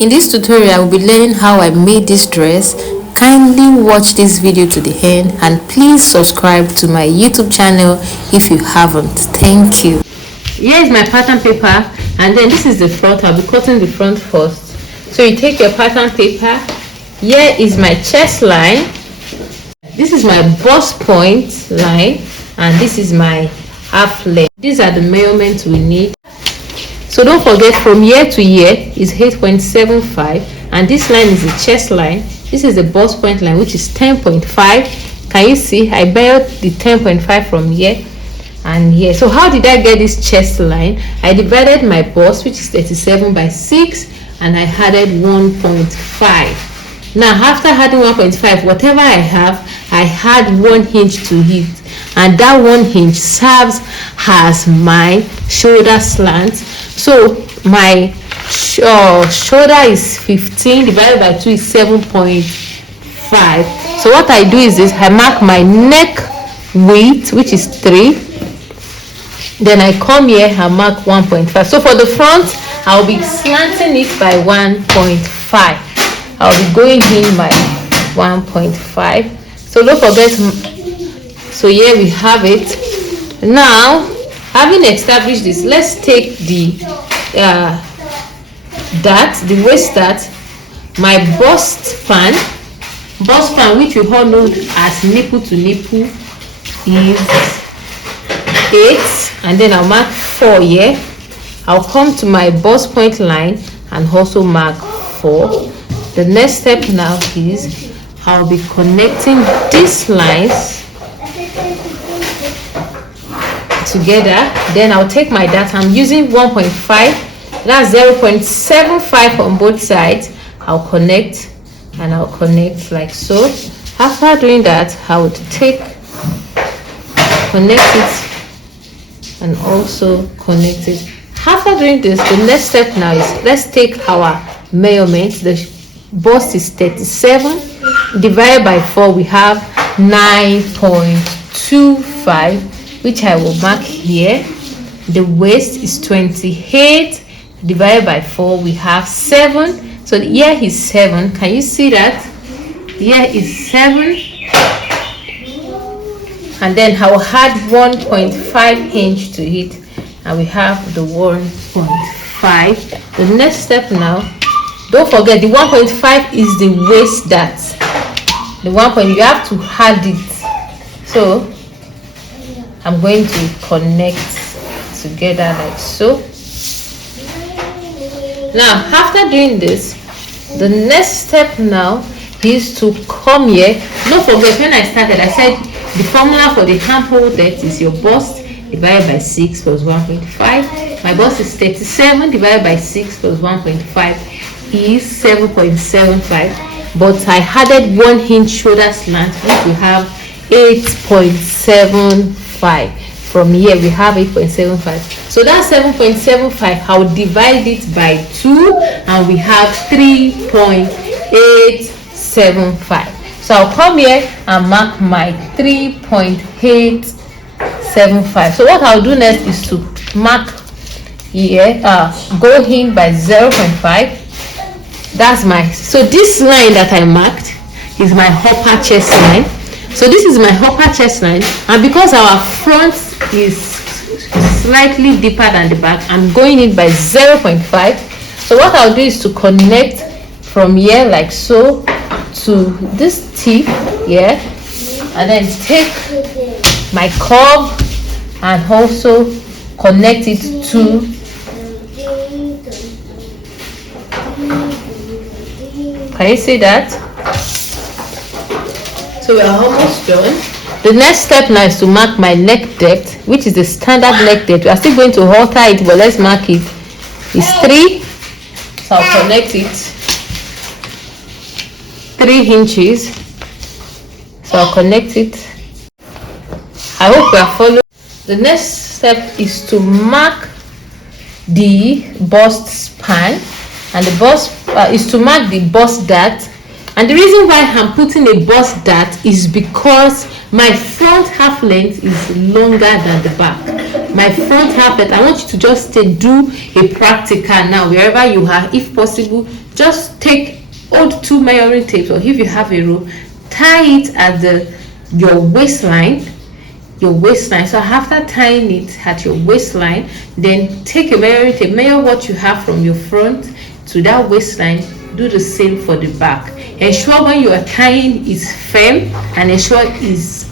In this tutorial, I will be learning how I made this dress. Kindly watch this video to the end and please subscribe to my YouTube channel if you haven't. Thank you. Here is my pattern paper, and then this is the front. I'll be cutting the front first. So you take your pattern paper. Here is my chest line. This is my bust point line, and this is my half length. These are the measurements we need. So don't forget, from year to year is 8.75, and this line is the chest line. This is the bust point line, which is 10.5. Can you see? I borrowed the 10.5 from here and here. So how did I get this chest line? I divided my bust, which is 37 by 6, and I added 1.5. Now after adding 1.5, whatever I have, I had 1 inch to it, and that 1 inch serves as my shoulder slant. So my shoulder is 15 divided by 2 is 7.5. So what I do is this: I mark my neck width, which is 3. Then I come here and mark 1.5. So for the front, I'll be slanting it by 1.5. I'll be going in by 1.5. So don't forget. So here we have it. Now, having established this, let's take the waist dart, my bust span, which we all know as nipple to nipple, is 8, and then I'll mark 4 here. I'll come to my bust point line and also mark 4. The next step now is I'll be connecting these lines together. Then I'll take my dart. I'm using 1.5, that's 0.75 on both sides. I'll connect, and I'll connect like so. After doing that, I would connect it and also connect it. After doing this, the next step now is, let's take our measurements. The bust is 37 divided by 4, we have 9.25, which I will mark here. The waist is 28 divided by 4, we have 7. So here is 7. Can you see that? Here is 7, and then I will add 1.5 inch to it, and we have the 1.5. The next step now, don't forget the 1.5 is the waist dart. The 1 you have to add it. So I'm going to connect together like so. Now after doing this, the next step now is to come here. Don't forget, when I started, I said the formula for the armhole depth is your bust divided by 6 plus 1.5. My bust is 37 divided by 6 plus 1.5 is 7.75, but I added 1 inch shoulder slant, which we have 8.75. From here we have 8.75. So that's 7.75. I'll divide it by 2, and we have 3.875. So I'll come here and mark my 3.875. So what I'll do next is to mark here, go in by 0.5. That's my, so this line that I marked is my upper chest line. So this is my upper chest line, and because our front is slightly deeper than the back, I'm going in by 0.5. So what I'll do is to connect from here like so to this tip here, and then take my curve and also connect it to, can you see that? So we are almost done. The next step now is to mark my neck depth, which is the standard neck depth. We are still going to alter it, but let's mark it. It's 3. So I'll connect it 3 inches. So I'll connect it. I hope you are following. The next step is to mark the bust span, and the bust is to mark the bust dart. And the reason why I'm putting a bust dart is because my front half length is longer than the back. My front half length, I want you to just do a practical now wherever you are. If possible, just take old 2 measuring tapes, or if you have a rope, tie it at your waistline. So after tying it at your waistline, then take a measuring tape, measure what you have from your front to that waistline. Do the same for the back. Ensure when you are tying is firm, and ensure is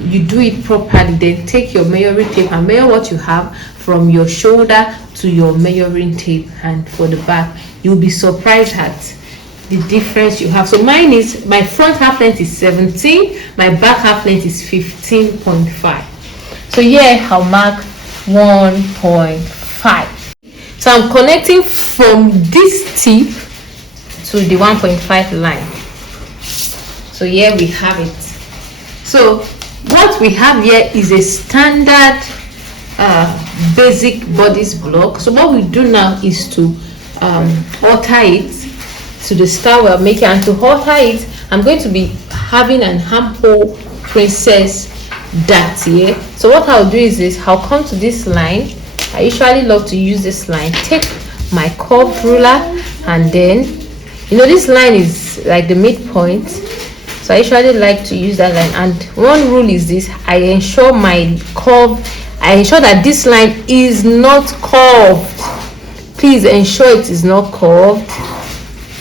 you do it properly. Then take your measuring tape and measure what you have from your shoulder to your measuring tape. And for the back, you'll be surprised at the difference you have. So my front half length is 17, my back half length is 15.5. so here I'll mark 1.5. so I'm connecting from this tip to the 1.5 line. So here we have it. So what we have here is a standard basic bodice block. So what we do now is to alter it to the style we're making. And to alter it, I'm going to be having an Armhole princess dart here. So what I'll do is this: I'll come to this line. I usually love to use this line, take my curved ruler, and then this line is like the midpoint, so I usually like to use that line. And one rule is this: I ensure that this line is not curved. Please ensure it is not curved.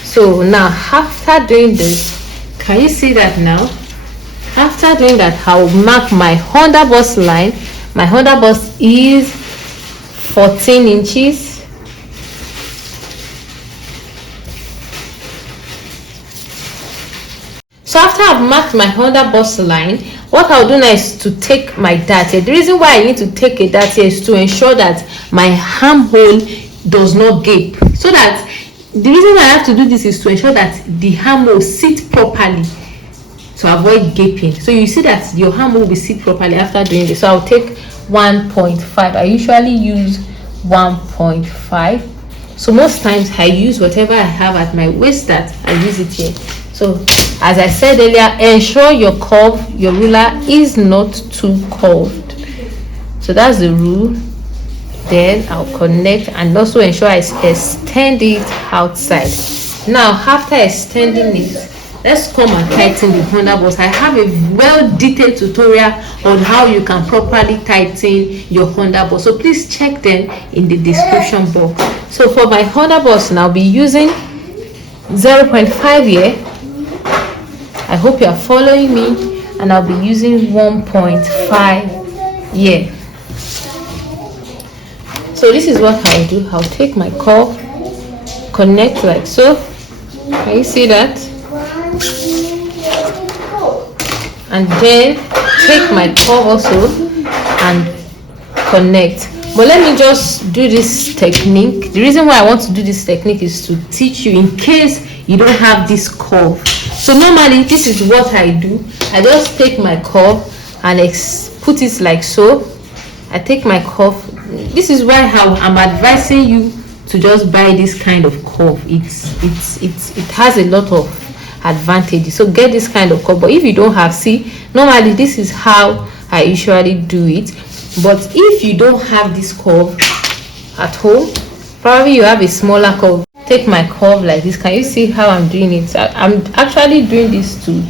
So now after doing this, can you see that now? After doing that, I'll mark my underbust line. My underbust is 14 inches. So after I've marked my underbust line, what I'll do now is to take my dart here. The reason why I need to take a dart here is to ensure that my armhole does not gape. So that the reason why I have to do this is to ensure that the armhole sits properly to avoid gaping. So you see that your armhole will sit properly after doing this. So I'll take 1.5. I usually use 1.5. So most times I use whatever I have at my waist dart. I use it here. So as I said earlier, ensure your ruler is not too curved. So that's the rule. Then I'll connect and also ensure I extend it outside. Now after extending it, let's come and tighten the underbust. I have a well-detailed tutorial on how you can properly tighten your underbust, so please check them in the description box. So for my underbust now, I'll be using 0.5 here. I hope you are following me. And I'll be using 1.5 here. So this is what I'll do. I'll take my curve, connect like so. Can you see that? And then take my curve also and connect. But let me just do this technique. The reason why I want to do this technique is to teach you in case you don't have this curve. So normally this is what I do. I just take my curve and put it like so. I take my curve. This is why I'm advising you to just buy this kind of curve. It has a lot of advantages. So get this kind of curve. But if you don't have, see, normally this is how I usually do it. But if you don't have this curve at home, probably you have a smaller curve. Take my curve like this. Can you see how I'm doing it? I'm actually doing this to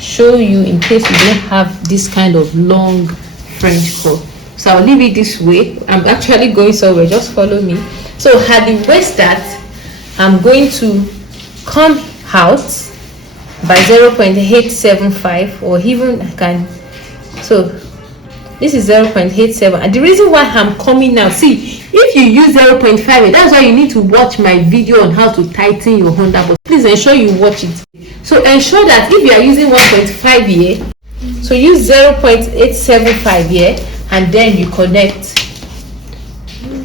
show you in case you don't have this kind of long French curve. So I'll leave it this way. I'm actually going somewhere. Just follow me. So at the waist dart, I'm going to come out by 0.875, or even I can. So this is 0.87, and the reason why I'm coming now, see, if you use 0.5, that's why you need to watch my video on how to tighten your underbust. Please ensure you watch it. So ensure that if you are using 1.5 here, so use 0.875 here, and then you connect.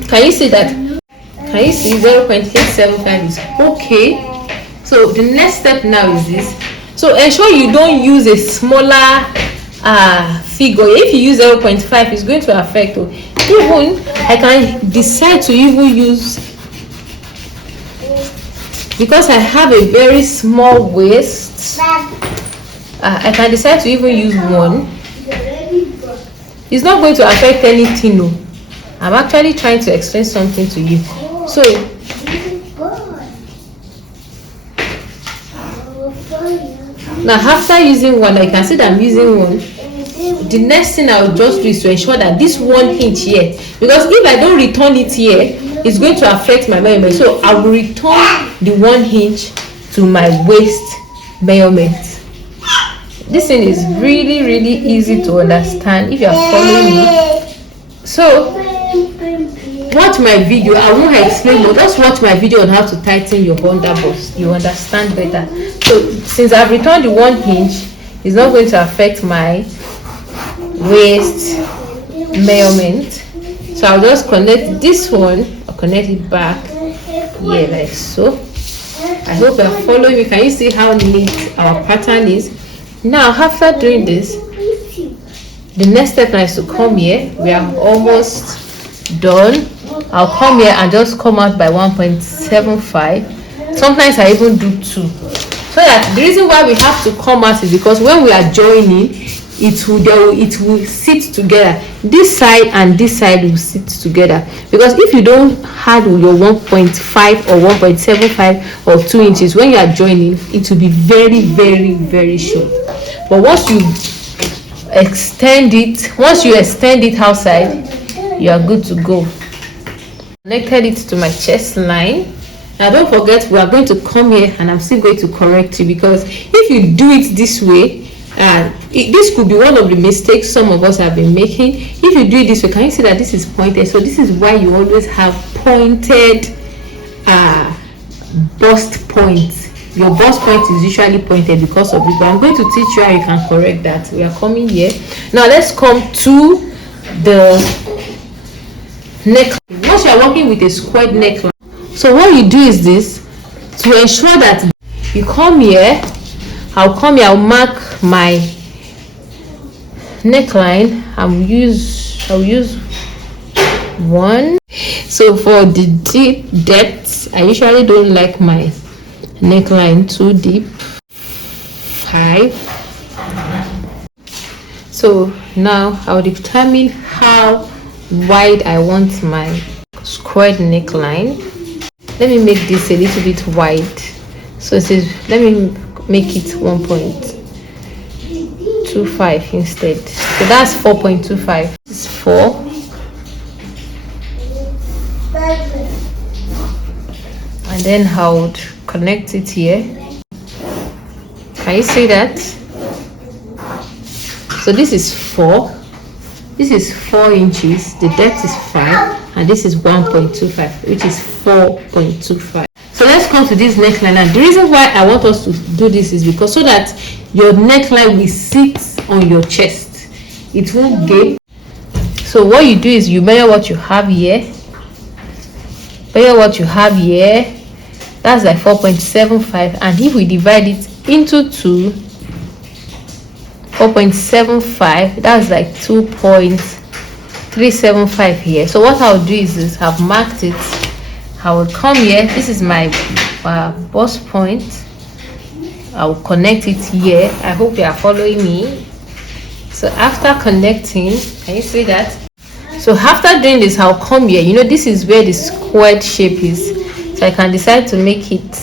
Can you see that? Can you see 0.875 is okay? So the next step now is this. So ensure you don't use a smaller figure. If you use 0.5, it's going to affect. Even I can decide to even use because I have a very small waist, I can decide to even use one. It's not going to affect anything. No, I'm actually trying to explain something to you. So now after using one, I can see that I'm using one. The next thing I'll just do is to ensure that this 1 inch here, because if I don't return it here, it's going to affect my measurement. So I will return the 1 inch to my waist measurement. This thing is really easy to understand if you are following me. So watch my video. I won't explain more. Just watch my video on how to tighten your under bust. You understand better. So since I've returned the 1 inch, it's not going to affect my waist measurement. So I'll just connect this one. I'll connect it back here like so. I hope you're following me. Can you see how neat our pattern is? Now after doing this, the next step now is to come here. We are almost done. I'll come here and just come out by 1.75. Sometimes I even do 2. So that the reason why we have to come out is because when we are joining, it will sit together. This side and this side will sit together, because if you don't handle your 1.5 or 1.75 or 2 inches when you are joining, it will be very short. But once you extend it outside, you are good to go. Connected it to my chest line. Now don't forget, we are going to come here and I'm still going to correct you, because if you do it this way, this could be one of the mistakes some of us have been making. If you do it this way, can you see that this is pointed? So this is why you always have pointed bust points. Your bust point is usually pointed because of it, but I'm going to teach you how you can correct that. We are coming here. Now let's come to the neckline. Once you are working with a squared neckline, so what you do is this, to ensure that you come here, I'll mark my neckline. I'll use 1. So for the deep depth, I usually don't like my neckline too deep. 5. So now I'll determine how wide I want my squared neckline. Let me make this a little bit wide. So it says, let me make it 1.25 instead. So that's 4.25. This is 4. And then I would connect it here. Can you see that? So this is 4. This is 4 inches. The depth is 5. And this is 1.25, which is 4.25. So let's come to this neckline. And the reason why I want us to do this is because so that your neckline will sit on your chest. It won't gape. So what you do is you measure what you have here. Measure what you have here. That's like 4.75. And if we divide it into 2, 4.75, that's like 2.375 here. So what I'll do is this, I've marked it. I will come here. This is my bust point. I will connect it here. I hope you are following me. So after connecting, can you see that? So after doing this, I'll come here. You know, this is where the squared shape is. So I can decide to make it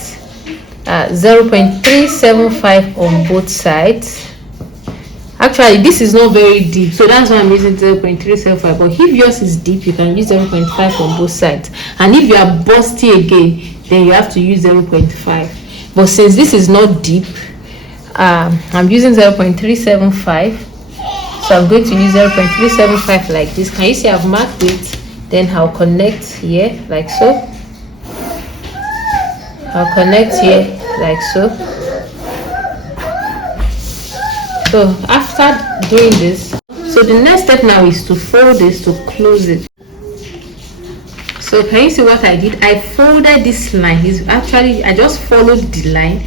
0.375 on both sides. Actually, this is not very deep, so that's why I'm using 0.375. But if yours is deep, you can use 0.5 on both sides. And if you are busty again, then you have to use 0.5. But since this is not deep, I'm using 0.375. So I'm going to use 0.375 like this. Can you see I've marked it? Then I'll connect here like so. I'll connect here like so. So after doing this, so the next step now is to fold this to close it. So can you see what I did? I folded this line. Is actually I just followed the line,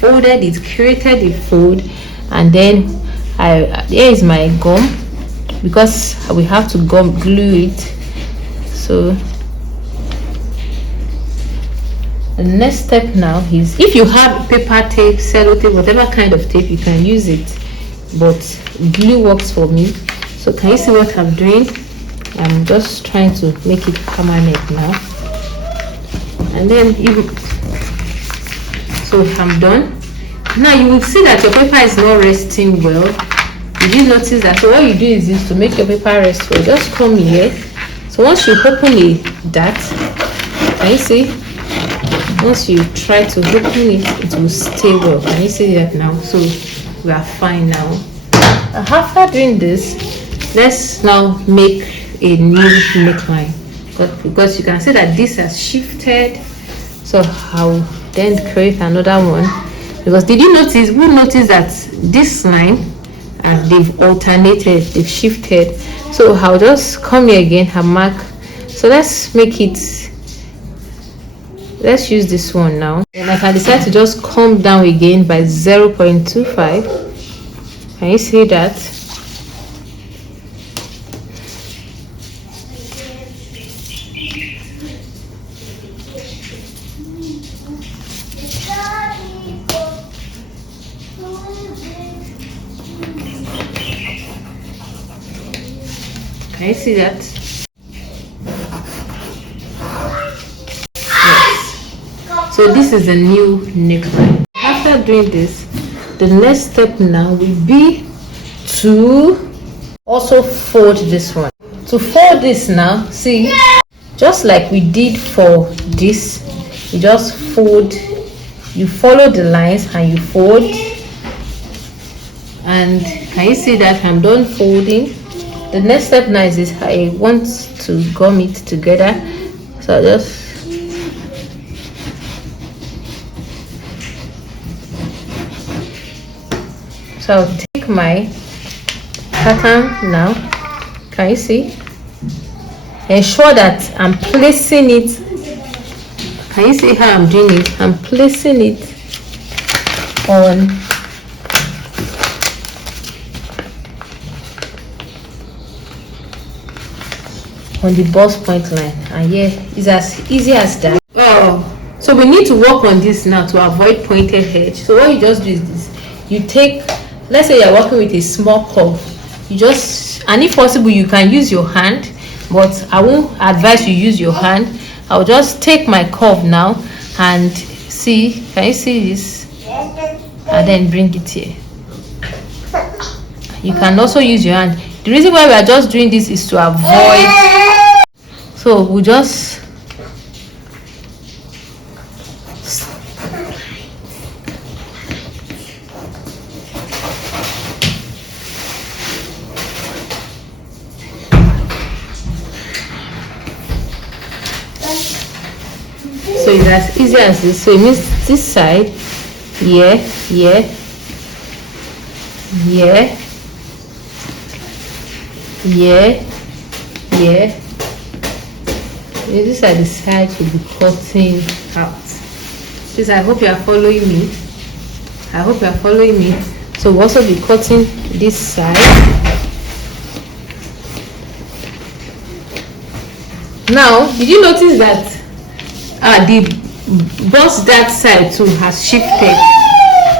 folded it, created a fold, and then here is my gum, because we have to glue it. So The next step now is, if you have paper tape, sellotape, whatever kind of tape, you can use it, but glue works for me. So can you see what I'm doing? I'm just trying to make it permanent now. And then so I'm done. Now you will see that your paper is not resting well. Did you notice that? So what you do is this: to make your paper rest well, just come here. So once you open that, can you see? Once you try to open it, it will stay well. Can you see that now? So we are fine now. After doing this, let's now make a new neckline, because you can see that this has shifted. So I'll then create another one, because did you notice, we noticed that this line, and they've alternated, they've shifted. So I'll just come here again and mark. So let's make it, let's use this one now, and I can decide to just come down again by 0.25. Can you see that? Can you see that? Yes. So this is a new neckline. After doing this, the next step now will be to also fold this one. To fold this now, see, just like we did for this, you just fold, you follow the lines and you fold. And can you see that I'm done folding? The next step now is I want to gum it together. So I'll take my pattern now. Can you see? Ensure that I'm placing it. Can you see how I'm doing it? I'm placing it on the bust point line, and yeah, it's as easy as that. So we need to work on this now to avoid pointed edge. So what you just do is this: you take, let's say you're working with a small curve, you just, and if possible you can use your hand, but I won't advise you use your hand. I'll just take my curve now and see, can you see this, and then bring it here. You can also use your hand. The reason why we are just doing this is to avoid, so we just so it's as easy as this. So it means this side, yeah, these are the sides we'll be cutting out. Please, I hope you are following me. So we'll also be cutting this side. Now, did you notice that the bust that side too has shifted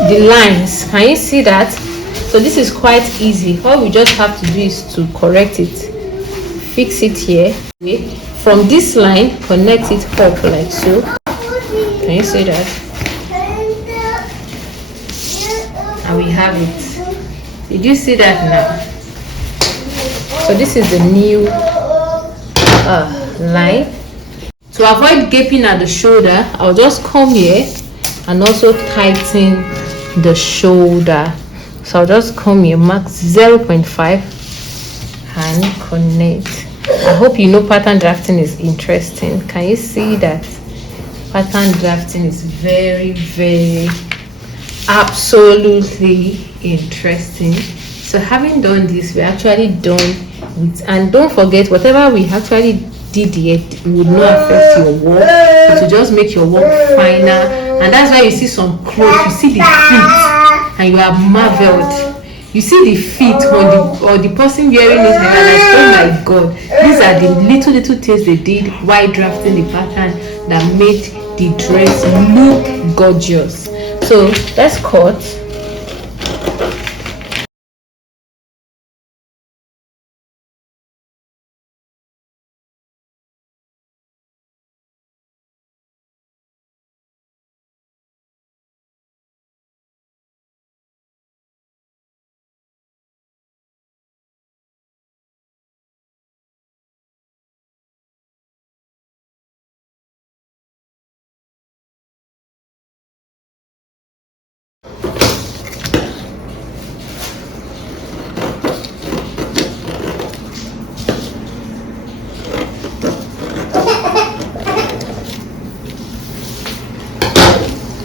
the lines? Can you see that? So this is quite easy. All we just have to do is to correct it, fix it here. From this line, connect it up like so. Can you see that? And we have it. Did you see that now? So this is the new line. To avoid gaping at the shoulder, I'll just come here and also tighten the shoulder. So I'll just come here, mark 0.5 and connect. I hope you know pattern drafting is interesting. Can you see that? Pattern drafting is very, very, absolutely interesting. So having done this, we're actually done with, and don't forget, whatever we actually did here would not affect your work. It will just make your work finer. And that's why you see some clothes, you see the feet, and you are marveled. You see the feet or the person wearing it, and you're like, oh my god, these are the little things they did while drafting the pattern that made the dress look gorgeous. So let's cut.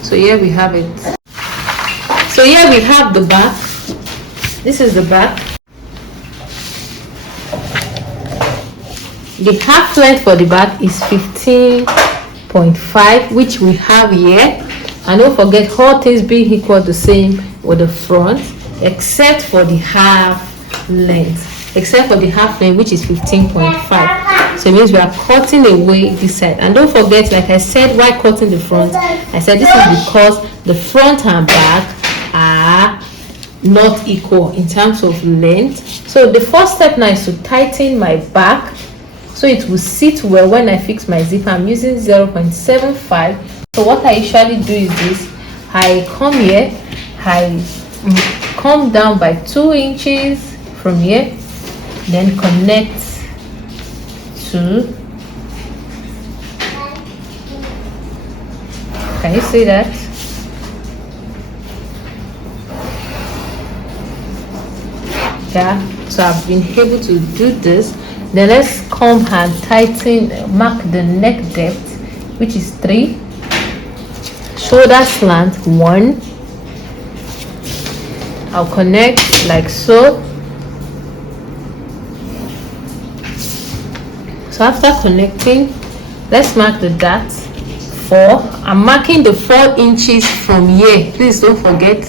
So here we have it. So here we have the back. This is the back. The half length for the back is 15.5, which we have here. And don't forget, all things being equal, the same with the front, except for the half length. Except for the half length, which is 15.5. So it means we are cutting away this side. And don't forget, like I said, why cutting the front? I said this is because the front and back are not equal in terms of length. So the first step now is to tighten my back so it will sit well when I fix my zip. I'm using 0.75. So what I usually do is this: I come here, I come down by 2 inches from here, then connect to, can you see that? Yeah, so I've been able to do this. Then let's come and tighten, mark the neck depth, which is 3, shoulder slant 1. I'll connect like so. So after connecting, let's mark the dart 4. I'm marking the 4 inches from here. Please don't forget,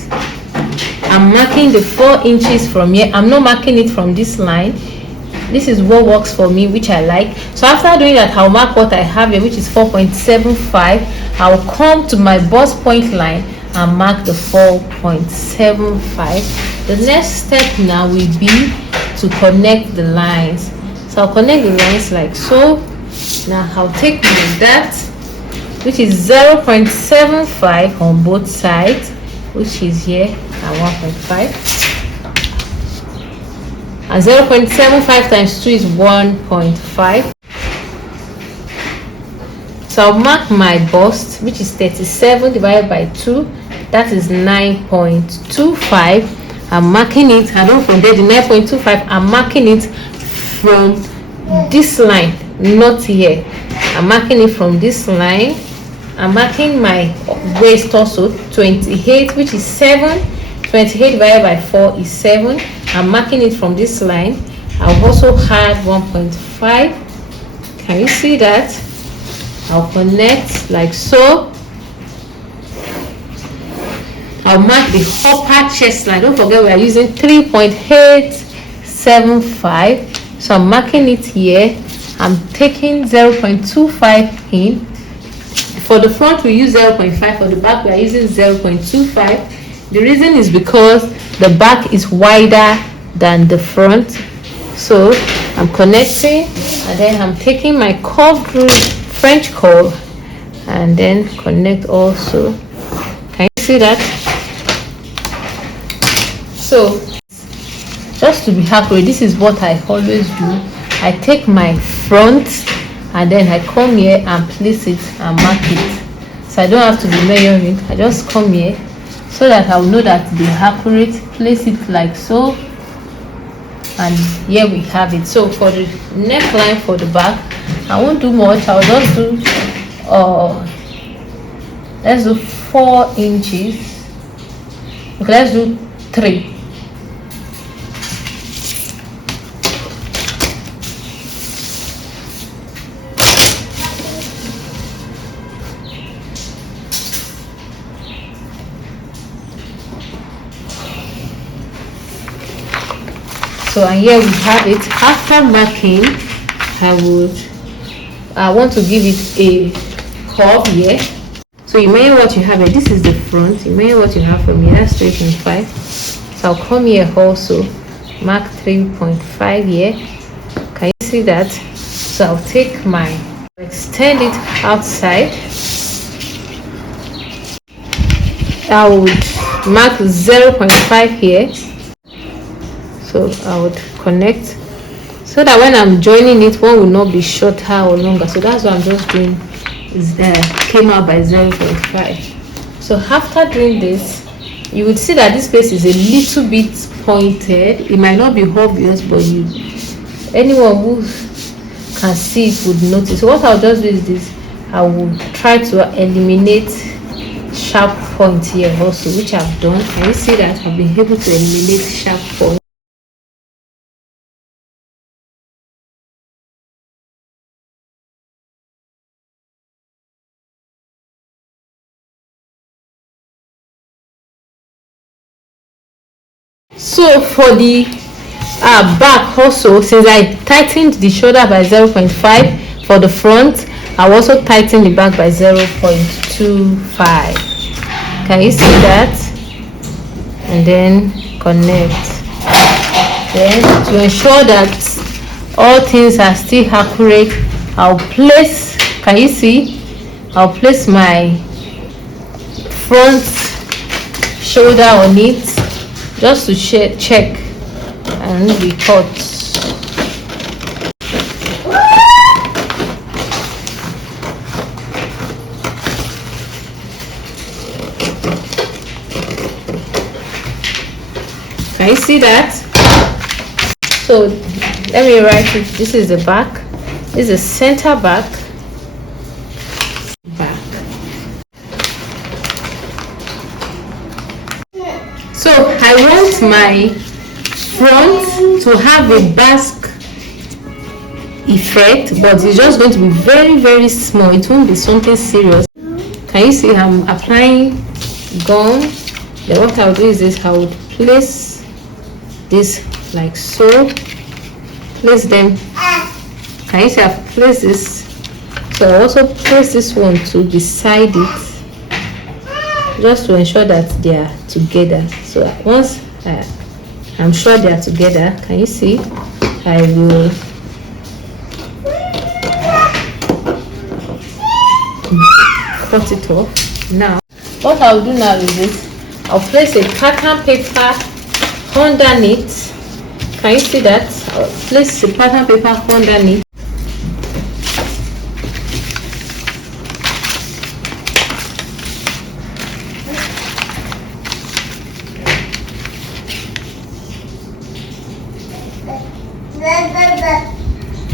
I'm marking the 4 inches from here. I'm not marking it from this line. This is what works for me, which I like. So after doing that, I'll mark what I have here, which is 4.75. I'll come to my bust point line and mark the 4.75. The next step now will be to connect the lines. So I'll connect the lines like so. Now I'll take my dart, which is 0.75 on both sides, which is here at 1.5. And 0.75 times 2 is 1.5. So I'll mark my bust, which is 37 divided by 2. That is 9.25. I'm marking it, and don't forget the 9.25. I'm marking it from this line, not here. I'm marking it from this line. I'm marking my waist also 28, which is 7. 28 divided by 4 is 7. I'm marking it from this line. I'll also add 1.5. Can you see that? I'll connect like so. I'll mark the upper chest line. Don't forget we are using 3.875. So I'm marking it here. I'm taking 0.25 in. For the front we use 0.5. For the back we are using 0.25. The reason is because the back is wider than the front. So I'm connecting, and then I'm taking my curved French curl and then connect also. Can you see that? So just to be accurate, this is what I always do. I take my front and then I come here and place it and mark it. So I don't have to be measuring. I just come here so that I'll know that they're accurate. Place it like so, and here we have it. So for the neckline for the back, I won't do much. I'll just do let's do 4 inches. Okay, let's do 3. So and here we have it. After marking, I want to give it a curve here. So you measure what you have here. This is the front. You measure what you have from here. That's 3.5. So I'll come here also, mark 3.5 here. Can you see that? So I'll take my, extend it outside. I would mark 0.5 here. So I would connect so that when I'm joining it, one will not be shorter or longer. So that's what I'm just doing. Is came out by 0.5. So after doing this, you would see that this space is a little bit pointed. It might not be obvious, but anyone who can see it would notice. So what I'll just do is this. I will try to eliminate sharp points here also, which I've done. Can you see that I've been able to eliminate sharp points? So for the back also, since I tightened the shoulder by 0.5 for the front, I also tighten the back by 0.25. Can you see that? And then connect. Then to ensure that all things are still accurate, I'll place, can you see? I'll place my front shoulder on it just to check and record. Can you see that? So let me write it. This is the back. This is the center back. So I want my front to have a basque effect, but it's just going to be very, very small. It won't be something serious. Can you see I'm applying gum? Then what I'll do is this. I would place this like so. Place them. Can you see I've placed this? So I also place this one too beside it, just to ensure that they are together. So once I'm sure they are together, can you see? I will cut it off. Now, what I'll do now is this. I'll place a pattern paper underneath. Can you see that? I'll place the pattern paper underneath.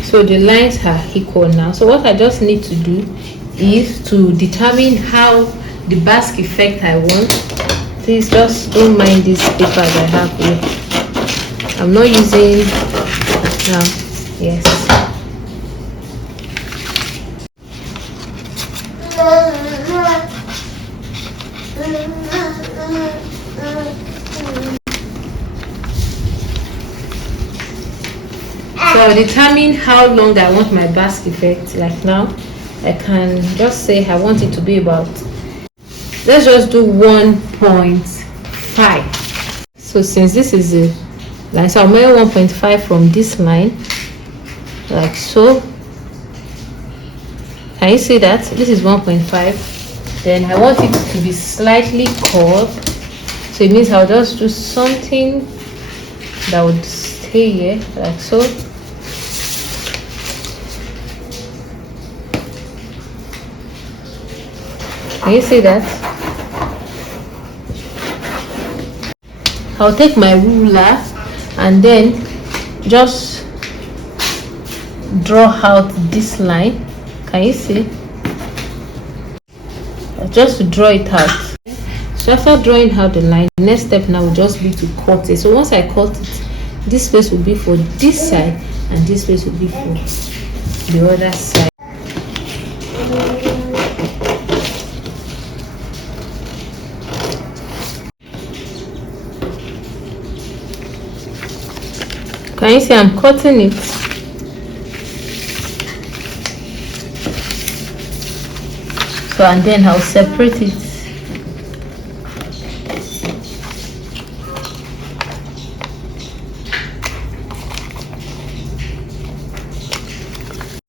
So the lines are equal now. So what I just need to do is to determine how the basque effect I want. Please just don't mind these papers I have here. I'm not using now. Yes. So I'll determine how long I want my basque effect. Like now, I can just say I want it to be about, let's just do 1.5. So since this is a line, so I'll measure 1.5 from this line, like so. Can you see that? This is 1.5. Then I want it to be slightly curved. So it means I'll just do something that would stay here, like so. Can you see that? I'll take my ruler and then just draw out this line. Can you see? Just to draw it out. So after drawing out the line, the next step now will just be to cut it. So once I cut it, this space will be for this side and this space will be for the other side. Can you see I'm cutting it? So and then I'll separate it.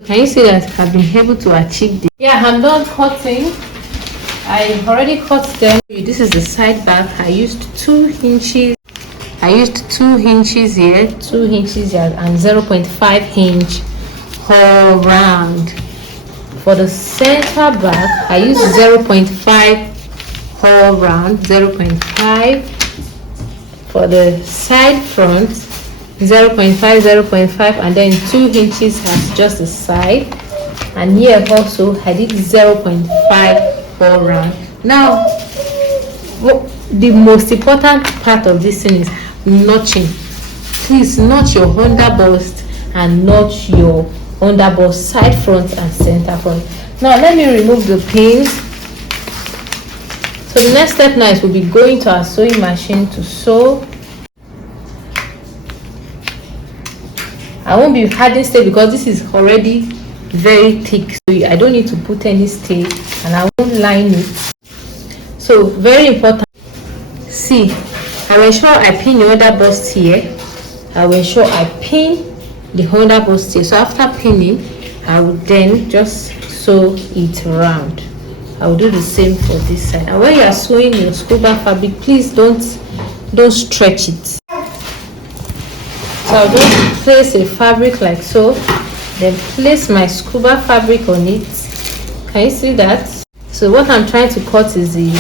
Can you see that I've been able to achieve this? Yeah, I'm done cutting. I already cut them. This is the side back. I used 2 inches. I used 2 inches here, 2 inches here, and 0.5 inch all round. For the center back, I used 0.5 all round, 0.5. For the side front, 0.5, 0.5, and then 2 inches as just the side. And here also I did 0.5 all round. Now the most important part of this thing is notching. Please notch your underbust and notch your underbust side front and center front. Now let me remove the pins. So the next step now is we'll be going to our sewing machine to sew. I won't be adding stay because this is already very thick, so I don't need to put any stay, and I won't line it. So very important. See, I will ensure I pin the other bust here. I will ensure I pin the other bust here. So after pinning, I will then just sew it around. I will do the same for this side. And when you are sewing your scuba fabric, please don't stretch it. So I'll just place a fabric like so, then place my scuba fabric on it. Can you see that? So what I'm trying to cut is the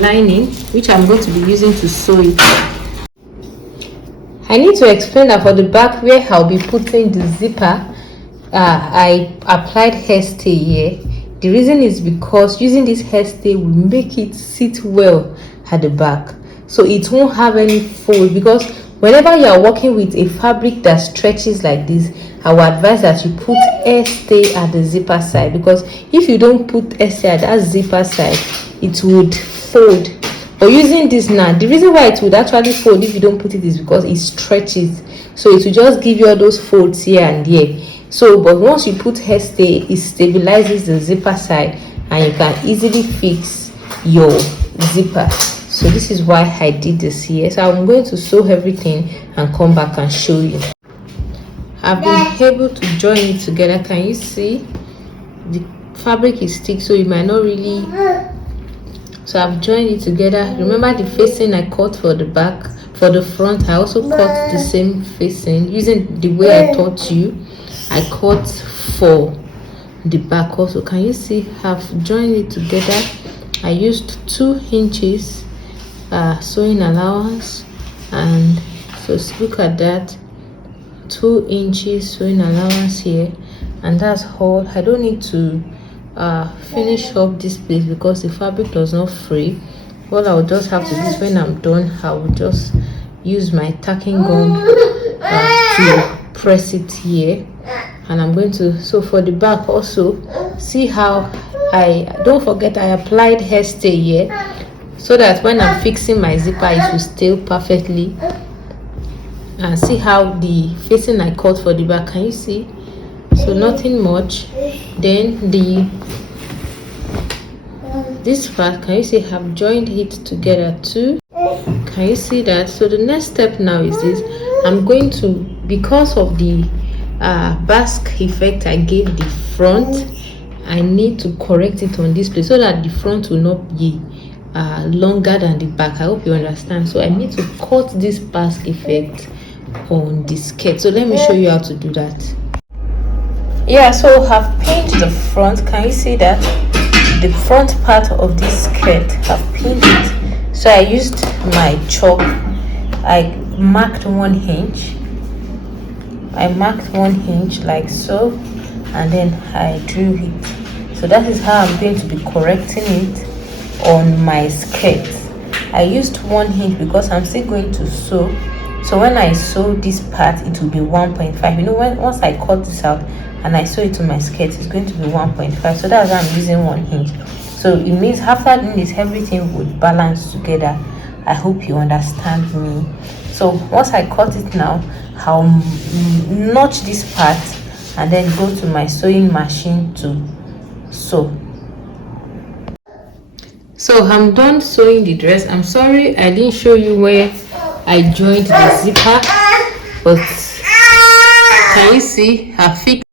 lining, which I'm going to be using to sew it. I need to explain that for the back where I'll be putting the zipper, I applied hairstay here. The reason is because using this hairstay will make it sit well at the back, so it won't have any fold. Because whenever you are working with a fabric that stretches like this, I will advise that you put hairstay at the zipper side, because if you don't put hairstay at that zipper side, it would fold. But using this now, the reason why it would actually fold if you don't put it is because it stretches, so it will just give you all those folds here and here. So but once you put hairstay, it stabilizes the zipper side and you can easily fix your zipper. So this is why I did this here. So I'm going to sew everything and come back and show you. I've been able to join it together. Can you see the fabric is thick, so you might not really. So I've joined it together. Remember the facing I cut for the back. For the front, I also cut the same facing using the way I taught you. I cut for the back also. Can you see I've joined it together? I used 2 inches sewing allowance, and so look at that, 2 inches sewing allowance here, and that's all. I don't need to finish up this place because the fabric does not fray. What I will just have to do is when I'm done, I will just use my tacking gun to press it here. And I'm going to sew for the back also. See how don't forget I applied hairstay here, so that when I'm fixing my zipper it will stay perfectly. And see how the facing I cut for the back, can you see? So nothing much. Then this part, can you see I've joined it together too? Can you see that? So the next step now is this. I'm going to, because of the basque effect I gave the front, I need to correct it on this place so that the front will not be longer than the back. I hope you understand. So I need to cut this basque effect on the skirt. So let me show you how to do that. Yeah, so I've pinned the front. Can you see that? The front part of this skirt, I've pinned it. So I used my chalk. I marked 1 inch. I marked 1 inch like so, and then I drew it. So that is how I'm going to be correcting it on my skirt. I used 1 inch because I'm still going to sew. So when I sew this part, it will be 1.5. You know, once I cut this out and I sew it to my skirt, it's going to be 1.5. So that's why I'm using 1 inch. So it means after doing this, everything would balance together. I hope you understand me. So once I cut it now, I'll notch this part and then go to my sewing machine to So I'm done sewing the dress. I'm sorry I didn't show you where I joined the zipper, but can you see I fixed